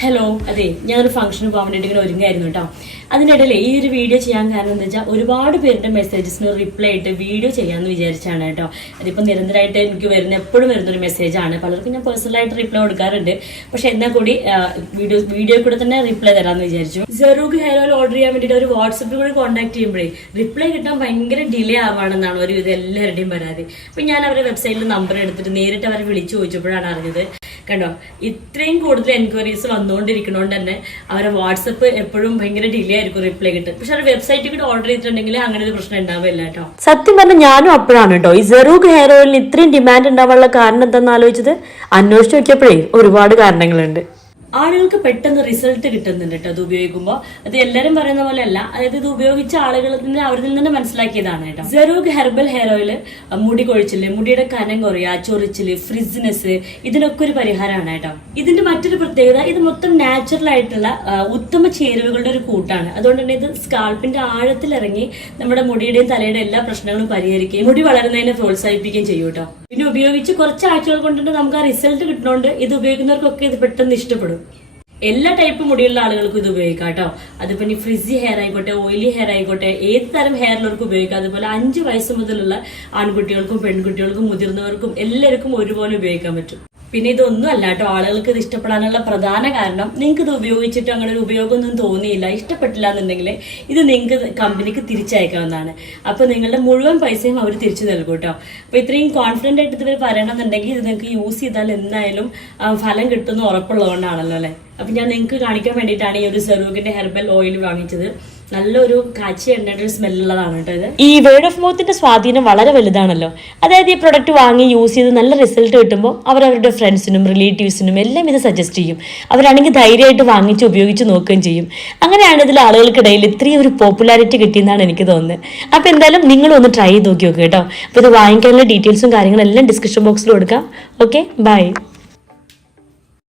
Hello, അതെ ഞാനൊരു ഫംഗ്ഷന് പോകാൻ വേണ്ടിയിട്ട് ഇങ്ങനെ ഒരുങ്ങായിരുന്നു കേട്ടോ. അതിനിടയിൽ ഈ ഒരു വീഡിയോ ചെയ്യാൻ കാരണം എന്താ വെച്ചാൽ ഒരുപാട് പേരുടെ മെസ്സേജസിന് റിപ്ലൈ ആയിട്ട് വീഡിയോ ചെയ്യാമെന്ന് വിചാരിച്ചാണ് കേട്ടോ. അതിപ്പോൾ നിരന്തരമായിട്ട് എനിക്ക് എപ്പോഴും വരുന്നൊരു മെസ്സേജാണ്. പലർക്കും ഞാൻ പേഴ്സണലായിട്ട് റിപ്ലൈ കൊടുക്കാറുണ്ട്. പക്ഷെ എന്നാൽ കൂടി വീഡിയോ കൂടെ തന്നെ റിപ്ലൈ തരാമെന്ന് വിചാരിച്ചു. സെറൂഗ് ഹെയർ ഓയിൽ ഓർഡർ ചെയ്യാൻ വേണ്ടിയിട്ട് ഒരു വാട്സപ്പിൽ കൂടി കോൺടാക്ട് ചെയ്യുമ്പോഴേ റിപ്ലൈ കിട്ടാൻ ഭയങ്കര ഡിലേ ആവുകയാണെന്നാണ് ഒരു ഇത് എല്ലാവരുടെയും പരാതി. അപ്പം ഞാൻ അവരുടെ വെബ്സൈറ്റിൽ നമ്പർ എടുത്തിട്ട് നേരിട്ട് അവരെ വിളിച്ചു ചോദിച്ചപ്പോഴാണ് അറിഞ്ഞത്. കണ്ടോ, ഇത്രയും കൂടുതൽ എൻക്വയറീസ് വന്നുകൊണ്ടിരിക്കുന്നതുകൊണ്ട് തന്നെ അവരെ വാട്സപ്പ് എപ്പോഴും ഭയങ്കര ഡിലേ ആയിരിക്കും റിപ്ലൈ കിട്ടും. പക്ഷെ അവരുടെ വെബ്സൈറ്റിൽ കൂടെ ഓർഡർ ചെയ്തിട്ടുണ്ടെങ്കിൽ അങ്ങനെ ഒരു പ്രശ്നം ഉണ്ടാവില്ല കേട്ടോ. സത്യം പറഞ്ഞാൽ ഞാനും അപ്പോഴാണ് കേട്ടോ ഈ സെറൂഗ് ഹെയർ ഓയിലിന് ഇത്രയും ഡിമാൻഡ് ഉണ്ടാവാനുള്ള കാരണം എന്താണെന്ന് ആലോചിച്ചത്. അന്വേഷിച്ച് നോക്കിയപ്പോഴേ ഒരുപാട് കാരണങ്ങളുണ്ട്. ആളുകൾക്ക് പെട്ടെന്ന് റിസൾട്ട് കിട്ടുന്നുണ്ട് കേട്ടോ അത് ഉപയോഗിക്കുമ്പോൾ. അത് എല്ലാവരും പറയുന്ന പോലെ അല്ല, അതായത് ഇത് ഉപയോഗിച്ച ആളുകളിൽ നിന്ന് അവരിൽ നിന്ന് മനസ്സിലാക്കിയതാണ് കേട്ടോ. സെറൂഗ് ഹെർബൽ ഹെയർ ഓയിൽ മുടി കൊഴിച്ചില്, മുടിയുടെ കനം കുറയുക, ചൊറിച്ചില്, ഫ്രിസിനെസ്, ഇതിനൊക്കെ ഒരു പരിഹാരമാണ് കേട്ടോ. ഇതിന്റെ മറ്റൊരു പ്രത്യേകത, ഇത് മൊത്തം നാച്ചുറൽ ആയിട്ടുള്ള ഉത്തമ ചേരുവകളുടെ ഒരു കൂട്ടാണ്. അതുകൊണ്ട് തന്നെ ഇത് സ്കാൾപ്പിന്റെ ആഴത്തിൽ ഇറങ്ങി നമ്മുടെ മുടിയുടെയും തലയുടെ എല്ലാ പ്രശ്നങ്ങളും പരിഹരിക്കുകയും മുടി വളരുന്നതിനെ പ്രോത്സാഹിപ്പിക്കുകയും ചെയ്യും കേട്ടോ. പിന്നെ ഉപയോഗിച്ച് കുറച്ച് ആഴ്ചകൾ കൊണ്ടിട്ട് നമുക്ക് ആ റിസൾട്ട് കിട്ടുന്നതുകൊണ്ട് ഇത് ഉപയോഗിക്കുന്നവർക്കൊക്കെ ഇത് പെട്ടെന്ന് ഇഷ്ടപ്പെടും. എല്ലാ ടൈപ്പ് മുടിയുള്ള ആളുകൾക്കും ഇത് ഉപയോഗിക്കാം കേട്ടോ. അതിപ്പോ ഇനി ഫ്രിസി ഹെയർ ആയിക്കോട്ടെ, ഓയിലി ഹെയർ ആയിക്കോട്ടെ, ഏത് തരം ഹെയറിലവർക്കും ഉപയോഗിക്കാം. അതുപോലെ 5 വയസ്സ് മുതലുള്ള ആൺകുട്ടികൾക്കും പെൺകുട്ടികൾക്കും മുതിർന്നവർക്കും എല്ലാവർക്കും ഒരുപോലെ ഉപയോഗിക്കാൻ പറ്റും. പിന്നെ ഇതൊന്നും അല്ല കേട്ടോ, ആളുകൾക്ക് ഇത് ഇഷ്ടപ്പെടാനുള്ള പ്രധാന കാരണം നിങ്ങൾക്ക് ഇത് ഉപയോഗിച്ചിട്ട് അങ്ങനെ ഒരു ഉപയോഗമൊന്നും തോന്നിയില്ല, ഇഷ്ടപ്പെട്ടില്ല എന്നുണ്ടെങ്കിൽ ഇത് നിങ്ങൾക്ക് കമ്പനിക്ക് തിരിച്ചയക്കാവുന്നതാണ്. അപ്പൊ നിങ്ങളുടെ മുഴുവൻ പൈസയും അവർ തിരിച്ചു നൽകും കേട്ടോ. അപ്പൊ ഇത്രയും കോൺഫിഡന്റ് ആയിട്ട് ഇതുവരെ പറയണമെന്നുണ്ടെങ്കിൽ ഇത് നിങ്ങൾക്ക് യൂസ് ചെയ്താൽ എന്തായാലും ഫലം കിട്ടുന്ന ഉറപ്പുള്ളതുകൊണ്ടാണല്ലോ അല്ലെ. അപ്പൊ ഞാൻ നിങ്ങൾക്ക് കാണിക്കാൻ വേണ്ടിയിട്ടാണ് ഈ ഒരു സെറൂഗിന്റെ ഹെർബൽ ഓയിൽ വാങ്ങിച്ചത്. നല്ലൊരു കാച്ചി എണ്ണയുടെ ഒരു സ്മെല്ലുള്ളതാണ് കേട്ടോ ഇത്. ഈ വേർഡ് ഓഫ് മൗത്തിന്റെ സ്വാധീനം വളരെ വലുതാണല്ലോ. അതായത് ഈ പ്രൊഡക്റ്റ് വാങ്ങി യൂസ് ചെയ്ത് നല്ല റിസൾട്ട് കിട്ടുമ്പോൾ അവരവരുടെ ഫ്രണ്ട്സിനും റിലേറ്റീവ്സിനും എല്ലാം ഇത് സജസ്റ്റ് ചെയ്യും. അവരാണെങ്കിൽ ധൈര്യമായിട്ട് വാങ്ങിച്ച് ഉപയോഗിച്ച് നോക്കുകയും ചെയ്യും. അങ്ങനെയാണ് ഇതിൽ ആളുകൾക്കിടയിൽ ഇത്രയും ഒരു പോപ്പുലാരിറ്റി കിട്ടിയെന്നാണ് എനിക്ക് തോന്നുന്നത്. അപ്പോൾ എന്തായാലും നിങ്ങളും ഒന്ന് ട്രൈ ചെയ്ത് നോക്കി നോക്കുക കേട്ടോ. അപ്പോൾ ഇത് വാങ്ങിക്കാനുള്ള ഡീറ്റെയിൽസും കാര്യങ്ങളും എല്ലാം ഡിസ്ക്രിപ്ഷൻ ബോക്സിൽ കൊടുക്കാം. Okay, by.